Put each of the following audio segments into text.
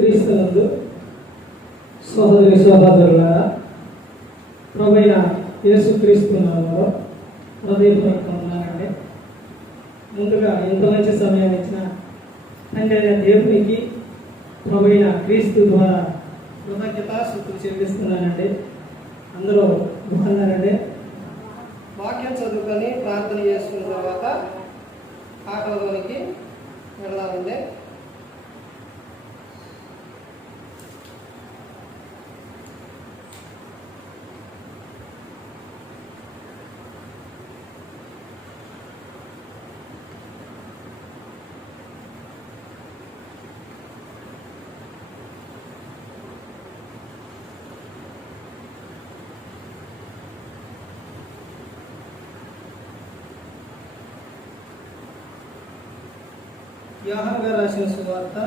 క్రీస్తునందు సహోదరి సహోదరులారా, ప్రభువైన యేసుక్రీస్తు నామములో హృదయపూర్వక వందనాలండి. ముందుగా ఎంత మంచి సమయం ఇచ్చిన తండ్రి అయిన దేవునికి ప్రభువైన క్రీస్తు ద్వారా కృతజ్ఞతాస్తుతులు చెల్లిస్తున్నానండి. అందరూ బాగున్నారండి. వాక్యం చదువుకొని ప్రార్థన చేసుకున్న తర్వాత పాఠంలోనికి వెళ్దామండి. యోహాను గారు రాసిన సువార్త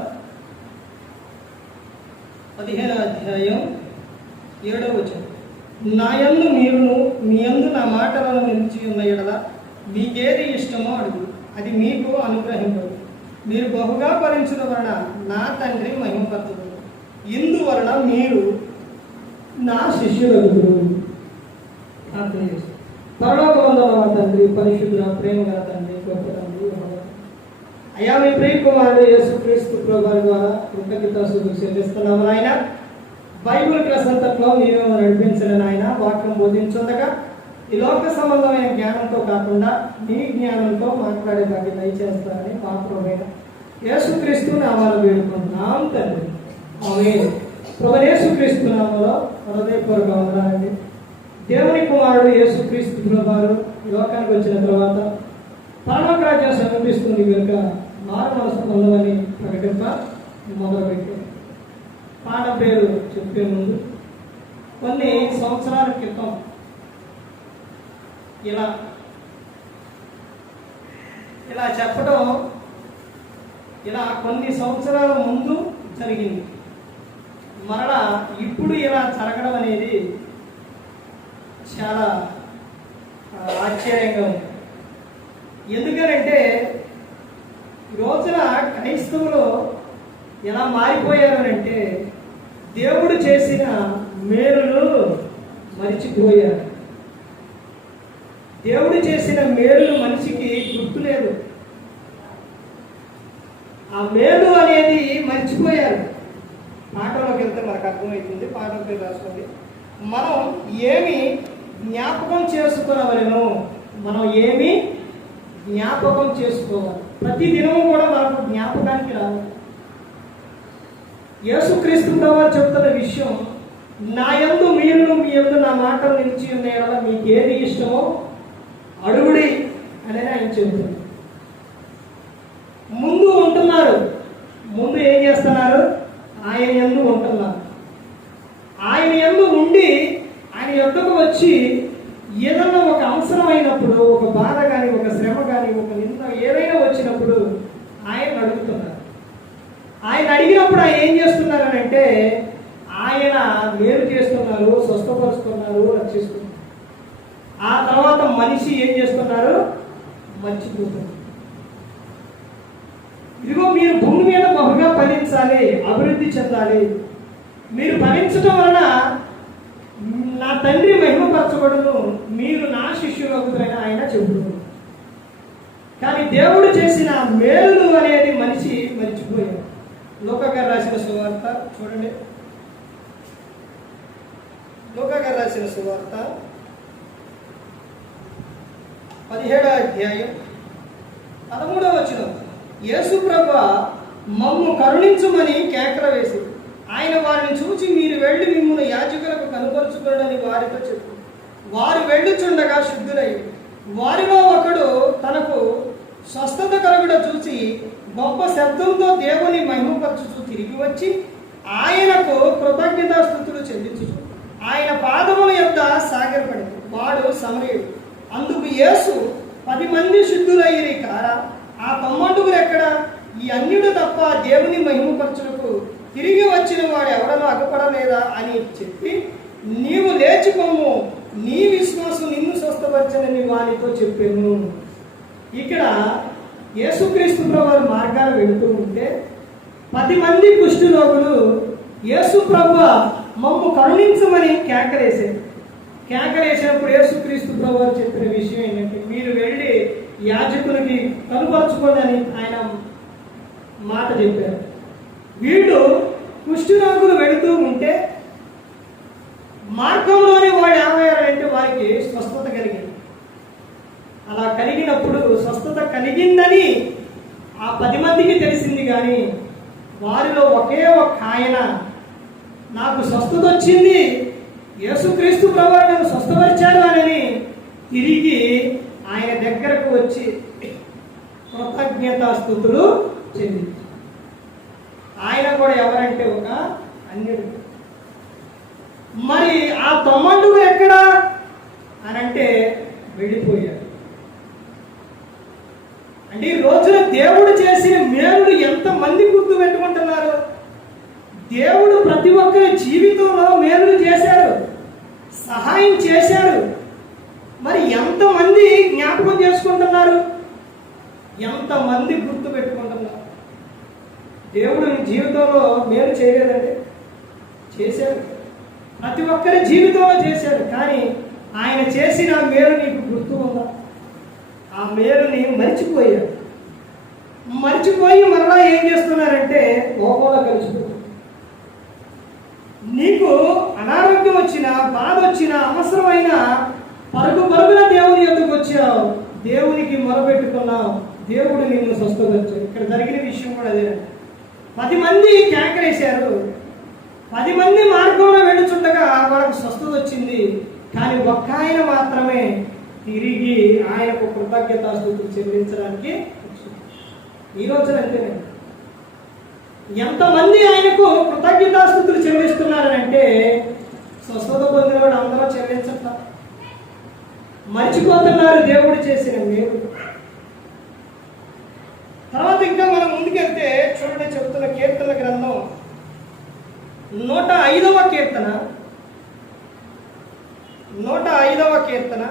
15వ అధ్యాయం 7వ వచనం. నా యందు మీరును మీ యందు నా మాటలను నిలిచి ఉన్న యెడల మీకేది ఇష్టమో అడుగు, అది మీకు అనుగ్రహింపదు. మీరు బహుగా ఫలించుట వలన నా తండ్రి మహిమపరచుదురు. ఇందువలన మీరు నా శిష్యులగుదురు. ప్రార్థన చేస్తారు. పరలోకమందున్న తండ్రి, పరిశుద్ధ ప్రేమగల తండ్రి, గొప్ప తండ్రి, అయ్యా మీ ప్రియ కుమారుడు యేసుక్రీస్తు ప్రభువు ద్వారా కృతజ్ఞతాస్తుతులు చెల్లిస్తున్నాము నాయన. బైబిల్ క్లాస్ అంతట్లో మీరు నడిపించండి నాయన. వాక్యం బోధించుండగా ఈ లోక సంబంధమైన జ్ఞానంతో కాకుండా మీ జ్ఞానంతో మాట్లాడే భాగ్యం దయచేస్తారని మా ప్రభువైన యేసుక్రీస్తు నామాలు వేడుకుంటున్నాం తండ్రి. ఆమేన్. ప్రభువైన యేసుక్రీస్తు నామములో హృదయపూర్వక వందనాలండి. దేవుని కుమారుడు యేసుక్రీస్తు ప్రభువు లోకానికి వచ్చిన తర్వాత పరలోక రాజ్యం సమీపిస్తుంది కనుక మారు మనసు పొందమని ప్రకటింప మొదలుపెట్టారు. పాట పేరు చెప్పే ముందు కొన్ని సంవత్సరాల క్రితం ఇలా చెప్పడం కొన్ని సంవత్సరాల ముందు జరిగింది. మరలా ఇప్పుడు ఇలా జరగడం అనేది చాలా ఆశ్చర్యంగా ఉంది. ఎందుకనంటే ఈ రోజున క్రైస్తవులు ఎలా మారిపోయారనంటే దేవుడు చేసిన మేలులు మరిచిపోయారు. దేవుడు చేసిన మేలులు మనిషికి గుర్తులేదు. ఆ మేలు అనేది మర్చిపోయారు. పాటలోకి వెళ్తే మనకు అర్థమవుతుంది. పాటల పేరు రాసుకోండి. మనం ఏమి జ్ఞాపకం చేసుకునవలెను, మనం ఏమి జ్ఞాపకం చేసుకోవాలి. ప్రతి దినము కూడా మనకు జ్ఞాపకానికి రావాలి. యేసుక్రీస్తు ప్రభువు చెప్తున్న విషయం, నా యందు మీరును మీ యందు నా మాటలు నిలిచి ఉన్న యెడల మీకు ఏది ఇష్టమో అడుగుడి అని ఆయన చెబుతుంది. ముందు ఉంటున్నారు. ముందు ఏం చేస్తున్నారు? ఆయన యందు ఉంటున్నారు. ఆయన యందు ఉండి ఆయన యొద్దకు వచ్చి ఏదన్నా ఒక అవసరం అయినప్పుడు, ఒక బాధ కానీ, ఒక శ్రమ కానీ, ఒక నింద ఏదైనా వచ్చినప్పుడు ఆయన అడుగుతున్నారు. ఆయన అడిగినప్పుడు ఆయన ఏం చేస్తున్నారు అని అంటే ఆయన మేలు చేస్తున్నారు, స్వస్థపరుస్తున్నారు, రక్షిస్తున్నారు. ఆ తర్వాత మనిషి ఏం చేస్తున్నారు? మర్చిపోతున్నారు. ఇదిగో మీరు భూమి మీద బహుగా ఫలించాలి, అభివృద్ధి చెందాలి. మీరు ఫలించడం వలన నా తండ్రి మహిమపరచబడును, మీరు నా శిష్యులు అవుతారని ఆయన చెబుతున్నారు. కానీ దేవుడు చేసిన మేలు అనేది మనిషి మర్చిపోయాడు. లూకా గారు రాసిన సువార్త చూడండి. లూకా గారు రాసిన సువార్త 17వ అధ్యాయం 13వ వచనం. యేసు ప్రభువా మమ్ము కరుణించుమని కేకలు వేసి ఆయన వారిని చూచి మీరు వెళ్ళి మిమ్మల్ని యాజకులకు కనుపరుచుకోడని వారితో చెప్పు. వారు వెళ్ళుచుండగా శుద్ధులయ్యి వారిలో ఒకడు తనకు స్వస్థత కలుగుట చూసి గొప్ప శబ్దంతో దేవుని మహిమపరచుచూ తిరిగి వచ్చి ఆయనకు కృతజ్ఞతాస్తుతులు చెల్లించు ఆయన పాదముల యొద్ద సాగిలపడింది. వాడు సమరయుడు. అందుకు యేసు 10 మంది శుద్ధులయ్యిరి కారా, ఆ 90 ఎక్కడ? ఈ అన్యుడు తప్ప దేవుని మహిమపరచుటకు తిరిగి వచ్చిన వాడు ఎవడనో అగపడలేదా అని చెప్పి, నీవు లేచిపోము, నీ విశ్వాసం నిన్ను స్వస్థపరచనని వారితో చెప్పాను. ఇక్కడ యేసుక్రీస్తు ప్రభువు మార్గాలు వెళుతూ ఉంటే 10 మంది కుష్ఠరోగులు యేసు ప్రభువా మమ్ము కరుణించమని కేకలేసినప్పుడు యేసుక్రీస్తు ప్రభువు చెప్పిన విషయం ఏంటంటే, మీరు వెళ్ళి యాజకునికి కనుపరుచుకోండి అని ఆయన మాట చెప్పారు. వీళ్ళు కుష్ఠరోగులు వెళుతూ ఉంటే మార్గంలోనే వాడు ఏమయ్యారంటే వారికి స్వస్థత కలిగింది. అలా కలిగినప్పుడు స్వస్థత కలిగిందని ఆ 10 మందికి తెలిసింది, కానీ వారిలో ఒకే ఒక్క ఆయన నాకు స్వస్థత వచ్చింది, యేసుక్రీస్తు ప్రభువు నన్ను స్వస్థపరిచారు అని తిరిగి ఆయన దగ్గరకు వచ్చి కృతజ్ఞతాస్తుతులు చెందించారు. ఆయన కూడా ఎవరంటే ఒక అన్యుడు. మరి ఆ తొమ్మండుగు ఎక్కడా అని అంటే వెళ్ళిపోయాడు. అంటే ఈ రోజున దేవుడు చేసిన మేలులు ఎంతమంది గుర్తు పెట్టుకుంటున్నారు? దేవుడు ప్రతి ఒక్కరి జీవితంలో మేలులు చేశాడు, సహాయం చేశాడు. మరి ఎంతమంది జ్ఞాపకం చేసుకుంటున్నారు? ఎంతమంది గుర్తు పెట్టుకుంటున్నారు? దేవుడు నీ జీవితంలో మేలు చేయలేదండి, చేశాడు. ప్రతి ఒక్కరి జీవితంలో చేశాడు. కానీ ఆయన చేసిన మేలు నీకు గుర్తు ఉందా? ఆ మేలుని మర్చిపోయి మరలా ఏం చేస్తున్నారంటే లోపల కలిసిపోతుంది. నీకు అనారోగ్యం వచ్చినా, బాధ వచ్చినా, అవసరమైన పరుగున దేవుని ఎదుగు వచ్చావు, దేవునికి మొరపెట్టుకున్నావు, దేవుడు నిన్ను స్వస్థపరిచాడు. ఇక్కడ జరిగిన విషయం కూడా అదేనండి. 10 మంది కేకలేశారు, 10 మంది మార్గంలో వెళ్ళుచుండగా వాళ్ళకు స్వస్థత వచ్చింది. కానీ ఒక్క ఆయన మాత్రమే తిరిగి ఆయనకు కృతజ్ఞతాస్తుతులు చెల్లించడానికి వచ్చింది. ఈ రోజున అంతేనండి. ఎంతమంది ఆయనకు కృతజ్ఞతాస్తుతులు చెల్లిస్తున్నారనంటే స్వస్థత పొందిన వాడు అందరూ చెల్లించట్లా, మర్చిపోతున్నారు దేవుడు చేసిన మేలు. తర్వాత ఇంకా మనం ముందుకెళ్తే చూడండి, చెబుతున్న కీర్తన గ్రంథం 105వ కీర్తన 105వ కీర్తన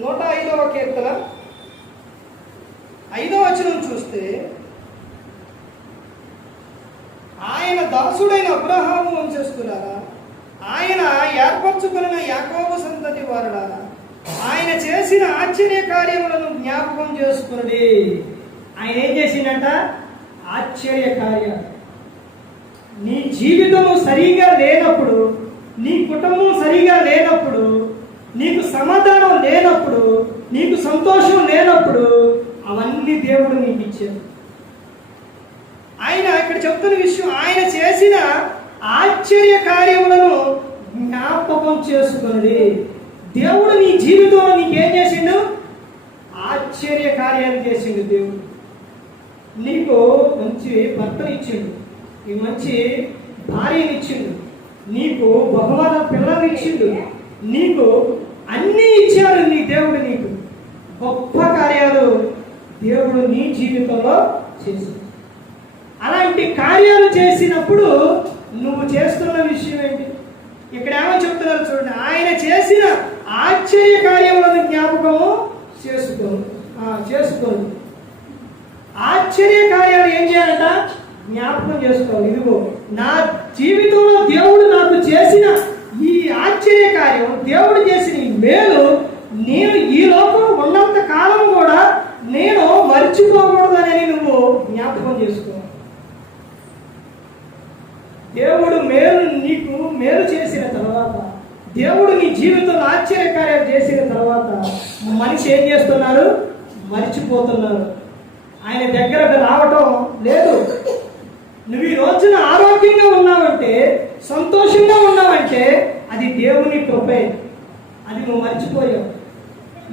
105వ కీర్తన 5వ వచనం చూస్తే, ఆయన దాసుడైన అబ్రహాము వంశస్థులారా, ఆయన ఏర్పరచుకున్న యాకోబు సంతతి వారులారా, ఆయన చేసిన ఆశ్చర్య కార్యములను జ్ఞాపకం చేసుకున్నది. ఆయన ఏం చేసిందంట? ఆశ్చర్య కార్యాలు. నీ జీవితము సరిగా లేనప్పుడు, నీ కుటుంబం సరిగా లేనప్పుడు, నీకు సమాధానం లేనప్పుడు, నీకు సంతోషం లేనప్పుడు అవన్నీ దేవుడు నీకు ఇచ్చాడు. ఆయన ఇక్కడ చెప్తున్న విషయం, ఆయన చేసిన ఆశ్చర్య కార్యములను జ్ఞాపకం చేసుకున్నది. దేవుడు నీ జీవితంలో నీకేం చేసిండు? ఆశ్చర్య కార్యాలు చేసిండు. దేవుడు నీకు మంచి భర్తను ఇచ్చిండు, నీకు మంచి భార్యను ఇచ్చిండు, నీకు బహుమాన పిల్లలు ఇచ్చిండు, నీకు అన్నీ ఇచ్చాడు నీ దేవుడు. నీకు గొప్ప కార్యాలు దేవుడు నీ జీవితంలో చేశాడు. అలాంటి కార్యాలు చేసినప్పుడు నువ్వు చేస్తున్న విషయం ఏంటి? ఇక్కడ ఏమో చెప్తున్నారు చూడండి, ఆయన చేసిన ఆశ్చర్య కార్యములను జ్ఞాపకము చేసుకోండి. ఆశ్చర్య కార్యాలు ఏం చేయాలంట? జ్ఞాపకం చేసుకోవాలి. ఇదిగో నా జీవితంలో దేవుడు నాకు చేసిన ఈ ఆశ్చర్య కార్యం, దేవుడు చేసిన ఈ మేలు నేను ఈ లోపల ఉన్నంత కాలం కూడా నేను మర్చిపోకూడదని నువ్వు జ్ఞాపకం చేసుకో. దేవుడు నీకు మేలు చేసిన తర్వాత, దేవుడు నీ జీవితంలో ఆశ్చర్యకార్యాలు చేసిన తర్వాత మనిషి ఏం చేస్తున్నారు? మర్చిపోతున్నారు. ఆయన దగ్గరకు రావటం లేదు. నువ్వు ఈ రోజున ఆరోగ్యంగా ఉన్నావంటే, సంతోషంగా ఉన్నావంటే అది దేవుని కృపే. అది నువ్వు మర్చిపోయావు.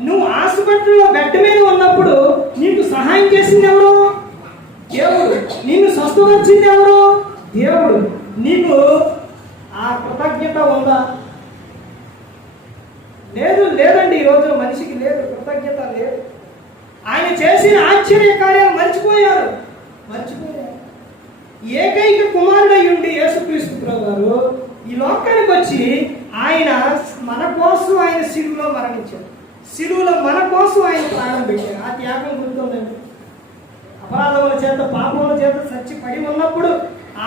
నువ్వు హాస్పిటల్లో బెడ్ మీద ఉన్నప్పుడు నీకు సహాయం చేసింది ఎవరు? దేవుడు. నిన్ను స్వస్థపరిచింది ఎవరు? దేవుడు. నీకు ఆ కృతజ్ఞత ఉందా? లేదండి. ఈరోజు మనిషికి లేదు, కృతజ్ఞత లేదు. ఆయన చేసిన ఆశ్చర్య కార్యాలు మర్చిపోయారు. ఏకైక కుమారుడయ్యుండి యేసుక్రీస్తు ప్రభువు ఈ లోకానికి వచ్చి ఆయన మన కోసం ఆయన శిలువలో మరణించాడు. శిలువలో మన కోసం ఆయన ప్రాణం పెట్టారు. ఆ త్యాగం గుర్తుందండి. అపరాధముల చేత పాపముల చేత చచ్చి పడి ఉన్నప్పుడు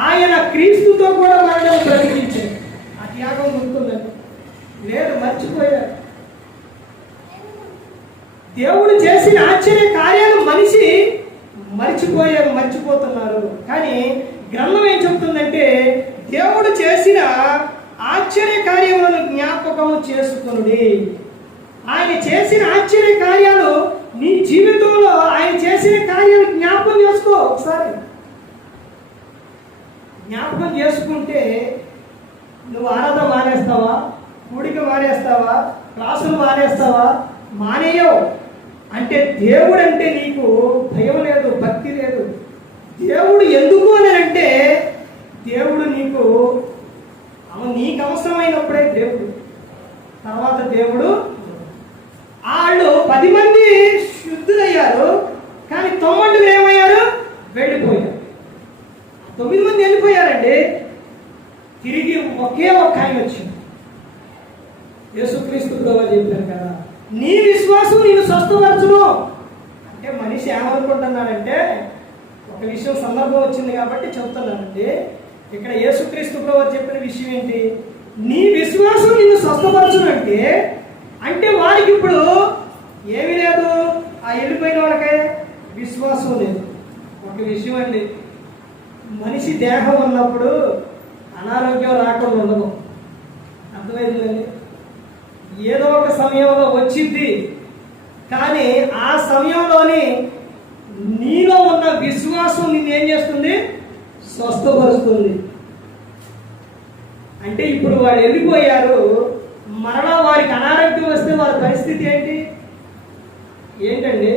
ఆయన క్రీస్తుతో కూడా మరణం ప్రకటించారు. ఆ త్యాగం గుర్తుందండి. లేదు, మర్చిపోయారు. దేవుడు చేసిన ఆశ్చర్య కార్యాలు మనిషి మర్చిపోతున్నారు. కానీ గ్రంథం ఏం చెప్తుందంటే దేవుడు చేసిన ఆశ్చర్య కార్యములను జ్ఞాపకం చేసుకొనుడి. ఆయన చేసిన ఆశ్చర్య కార్యాలు నీ జీవితంలో ఆయన చేసిన కార్యాలు జ్ఞాపకం చేసుకో. ఒకసారి జ్ఞాపకం చేసుకుంటే నువ్వు ఆరాధన మానేస్తావా, కూడిక మానేస్తావా, క్లాసులు మానేస్తావా? మానేయవు. అంటే దేవుడు అంటే నీకు భయం లేదు, భక్తి లేదు. దేవుడు ఎందుకు అని అంటే దేవుడు నీకు అవసరమైనప్పుడే దేవుడు. తర్వాత దేవుడు వాళ్ళు 10 మంది శుద్ధులయ్యారు, కానీ 9 ఏమయ్యారు? వెళ్ళిపోయారు. 9 మంది వెళ్ళిపోయారండి. తిరిగి ఒకే ఒక్క ఆయన వచ్చింది. యేసుక్రీస్తు ప్రభువు చెప్పారు కదా, నీ విశ్వాసం నేను స్వస్థపరచును అంటే మనిషి ఏమనుకుంటున్నాడంటే, ఒక విషయం సందర్భం వచ్చింది కాబట్టి చెప్తున్నానండి. ఇక్కడ యేసుక్రీస్తు ప్రభువు చెప్పిన విషయం ఏంటి? నీ విశ్వాసం నిన్ను స్వస్థపరచును అంటే వారికి ఇప్పుడు ఏమీ లేదు. ఆ వెళ్ళిపోయిన వాళ్ళకే విశ్వాసం లేదు. ఒక విషయం అండి, మనిషి దేహం ఉన్నప్పుడు అనారోగ్యం రాకుండా ఉండదు. అర్థమైందండి? ఏదో ఒక సమయంలో వచ్చింది, కానీ ఆ సమయంలోని నీలో ఉన్న విశ్వాసం నిన్నేం చేస్తుంది? స్వస్థపరుస్తుంది. అంటే ఇప్పుడు వాళ్ళు వెళ్ళిపోయారు, మరలా వారికి అనారోగ్యం వస్తే వారి పరిస్థితి ఏంటండి?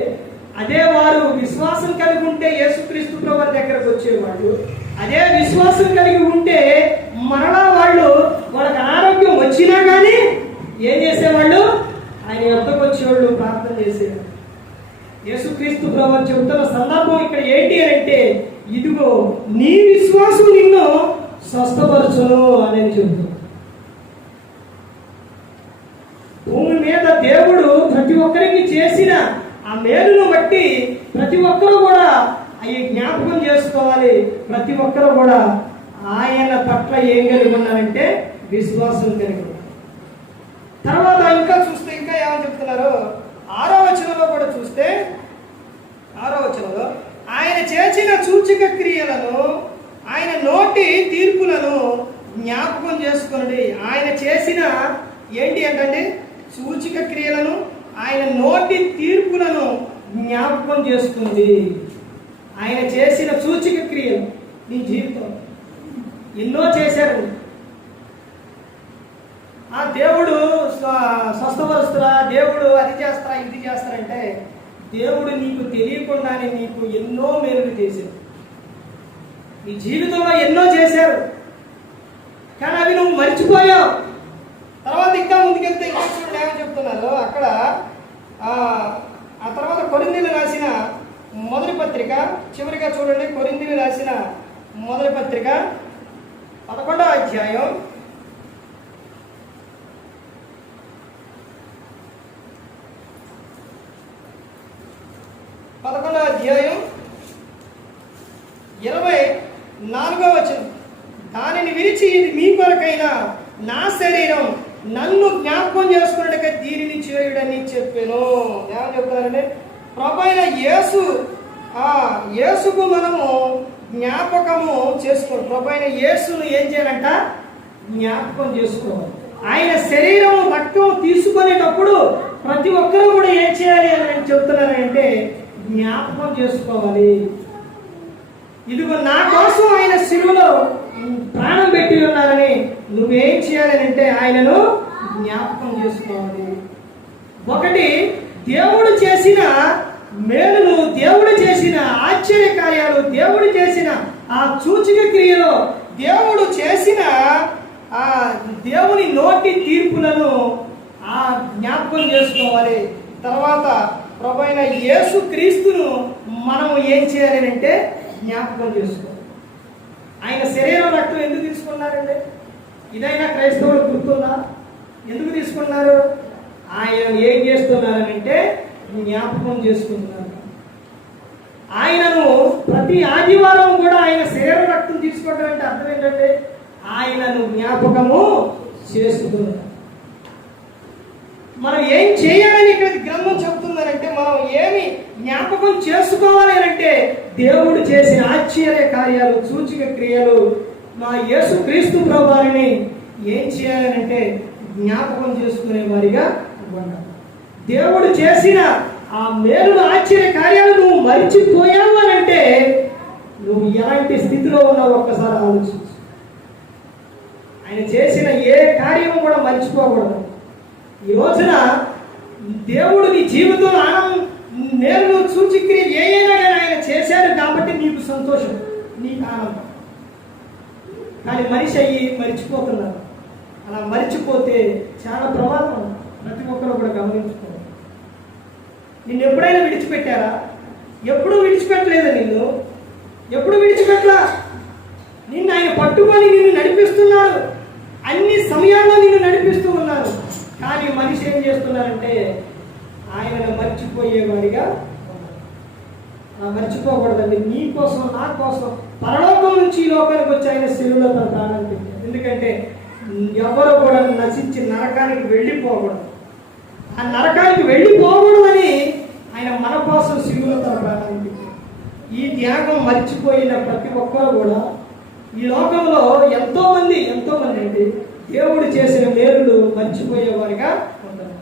అదే వారు విశ్వాసం కలిగి ఉంటే యేసుక్రీస్తు ప్రభువు దగ్గరకు వచ్చేవాళ్ళు. అదే విశ్వాసం కలిగి ఉంటే మరలా వాళ్ళకి అనారోగ్యం వచ్చినా కానీ ఏం చేసేవాళ్ళు? ఆయన వద్దకు వచ్చేవాళ్ళు, ప్రార్థన చేసేవాళ్ళు. యేసుక్రీస్తు ప్రభువు చెబుతున్న సందర్భం ఇక్కడ ఏంటి అంటే, ఇదిగో నీ విశ్వాసం నిన్ను స్వస్థపరచును అనేది చెబుతుంది. భూమి మీద దేవుడు ప్రతి ఒక్కరికి చేసిన ఆ మేలును బట్టి ప్రతి ఒక్కరు కూడా అవి జ్ఞాపకం చేసుకోవాలి. ప్రతి ఒక్కరు కూడా ఆయన పట్ల ఏం కలిగి ఉన్నారంటే విశ్వాసం కలిగి ఉన్నారు. తర్వాత ఇంకా చూస్తే ఇంకా ఏమని చెప్తున్నారు? 6వ వచనంలో కూడా చూస్తే, 6వ వచనంలో ఆయన చేసిన సూచక క్రియలను, ఆయన నోటి తీర్పులను జ్ఞాపకం చేసుకుని. ఆయన చేసిన ఏంటి అంటే సూచక క్రియలను, ఆయన నోటి తీర్పులను జ్ఞాపకం చేసుకుంది. ఆయన చేసిన సూచక క్రియలు నీ జీవితం ఎన్నో చేశారు. ఆ దేవుడు స్వస్థపరుస్తురా, దేవుడు అది చేస్తారా, ఇది చేస్తారంటే దేవుడు నీకు తెలియకుండానే నీకు ఎన్నో మేలులు చేశారు. నీ జీవితంలో ఎన్నో చేశారు, కానీ అవి నువ్వు మర్చిపోయావు. తర్వాత ఇంకా ముందుకెళ్తే ఇంకా చూడండి ఏమని చెప్తున్నారు అక్కడ. ఆ తర్వాత కొరింథీయులకు రాసిన మొదటి పత్రిక చివరిగా చూడండి. కొరింథీయులకు రాసిన మొదటి పత్రిక 11వ అధ్యాయం 24వ వచనం. దానిని విరిచి ఇది మీ కొరకైనా నా శరీరం, నన్ను జ్ఞాపకం చేసుకున్నట్టుగా దీనిని చేయుడని చెప్పాను. ఏమని చెప్తారంటే, ప్రభువైన యేసుకు మనము జ్ఞాపకము చేసుకోవాలి. ప్రభువైన యేసును ఏం చేయాలంట? జ్ఞాపకం చేసుకోవాలి. ఆయన శరీరం రక్తం తీసుకునేటప్పుడు ప్రతి ఒక్కరూ కూడా ఏం చేయాలి అని చెప్తున్నారంటే జ్ఞాపకం చేసుకోవాలి. ఇదిగో నా కోసం ఆయన శిలువలో ప్రాణం పెట్టి ఉన్నారని నువ్వేం చేయాలని అంటే ఆయనను జ్ఞాపకం చేసుకోవాలి. ఒకటి, దేవుడు చేసిన మేలులు, దేవుడు చేసిన ఆశ్చర్య కార్యాలు, దేవుడు చేసిన ఆ సూచక క్రియలో దేవుడు చేసిన ఆ దేవుని నోటి తీర్పులను ఆ జ్ఞాపకం చేసుకోవాలి. తర్వాత ప్రభువైన యేసు క్రీస్తును మనం ఏం చేయాలి అంటే జ్ఞాపకం చేసుకోవాలి. ఆయన శరీరం రక్తం ఎందుకు తీసుకున్నారండి? ఇదైనా క్రైస్తవులు గుర్తుందా? ఎందుకు తీసుకున్నారు? ఆయన ఏం చేస్తున్నారనంటే జ్ఞాపకం చేసుకుంటున్నారు. ఆయనను ప్రతి ఆదివారం కూడా ఆయన శరీర రక్తం తీసుకోవడం అంటే అర్థం ఏంటంటే ఆయనను జ్ఞాపకము చేసుకుంటున్నారు. మనం ఏం చేయాలని ఇక్కడ గ్రంథం చెబుతుందనంటే మనం ఏమి జ్ఞాపకం చేసుకోవాలి అంటే దేవుడు చేసిన ఆశ్చర్య కార్యాలు, సూచక క్రియలు, మా యేసు క్రీస్తు ప్రభువారిని ఏం చేయాలనంటే జ్ఞాపకం చేసుకునే వారిగా ఉండాలి. దేవుడు చేసిన ఆ మేలు ఆశ్చర్య కార్యాలు నువ్వు మరిచిపోయావు అనంటే నువ్వు ఎలాంటి స్థితిలో ఉన్నావు ఒక్కసారి ఆలోచించు. ఆయన చేసిన ఏ కార్యము కూడా మర్చిపోకూడదు. ఈ రోజున దేవుడు నీ జీవితంలో నేను సూచిక్రియ ఏదైనా కానీ ఆయన చేశారు కాబట్టి నీకు సంతోషం, నీకు ఆనందం. కానీ మనిషి అయ్యి మరిచిపోతున్నారు. అలా మరిచిపోతే చాలా ప్రమాదం. ప్రతి ఒక్కరు కూడా గమనించుకోవాలి. నిన్ను ఎప్పుడైనా విడిచిపెట్టారా? ఎప్పుడు విడిచిపెట్టలేదా? నిన్ను ఎప్పుడు విడిచిపెట్టలా? నిన్ను ఆయన పట్టుకొని నిన్ను నడిపిస్తున్నారు. అన్ని సమయాల్లో నిన్ను నడిపిస్తూ ఉన్నారు. కానీ మనిషి ఏం చేస్తున్నారంటే ఆయనను మర్చిపోయేవాడిగా. మర్చిపోకూడదండి. నీ కోసం, నా కోసం పరలోకం నుంచి ఈ లోకానికి వచ్చి ఆయన శిలువలో తన ప్రాణాన్ని పెట్టారు. ఎందుకంటే ఎవరు కూడా నశించి నరకానికి వెళ్ళిపోకూడదు. ఆ నరకానికి వెళ్ళిపోకూడదని ఆయన మన కోసం శిలువలో తన ప్రాణాన్ని పెట్టారు. ఈ త్యాగం మర్చిపోయిన ప్రతి ఒక్కరు కూడా ఈ లోకంలో ఎంతో మంది అండి దేవుడు చేసిన మేలులు మర్చిపోయేవారిగా ఉంటారు.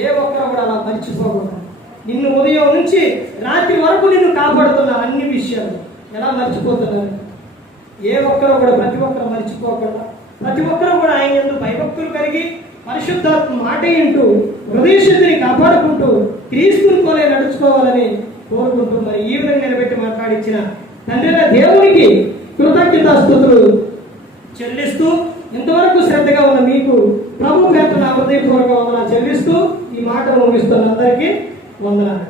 ఏ ఒక్కరు కూడా అలా మర్చిపోకూడదు. నిన్ను ఉదయం నుంచి రాత్రి వరకు నిన్ను కాపాడుతున్నారు. అన్ని విషయాలు ఎలా మర్చిపోతున్నారు? ఏ ఒక్కరు కూడా ప్రతి ఒక్కరు మర్చిపోకుండా ప్రతి ఒక్కరు కూడా ఆయన యందు భయభక్తులు కలిగి పరిశుద్ధాత్మ మాట వింటూ హృదయశుద్ధిని కాపాడుకుంటూ క్రీస్తుని పోలే నడుచుకోవాలని కోరుకుంటూ మరి ఈ విధంగా నిలబెట్టి మాట్లాడించిన తండ్రి దేవునికి కృతజ్ఞతాస్తుతులు చెల్లిస్తూ ఇంతవరకు శ్రద్ధగా ఉన్న మీకు ప్రభు పేరున హృదయపూర్వక వందనాలు చెల్లిస్తూ ఈ మాట ముగిస్తున్న అందరికీ వందనాలు.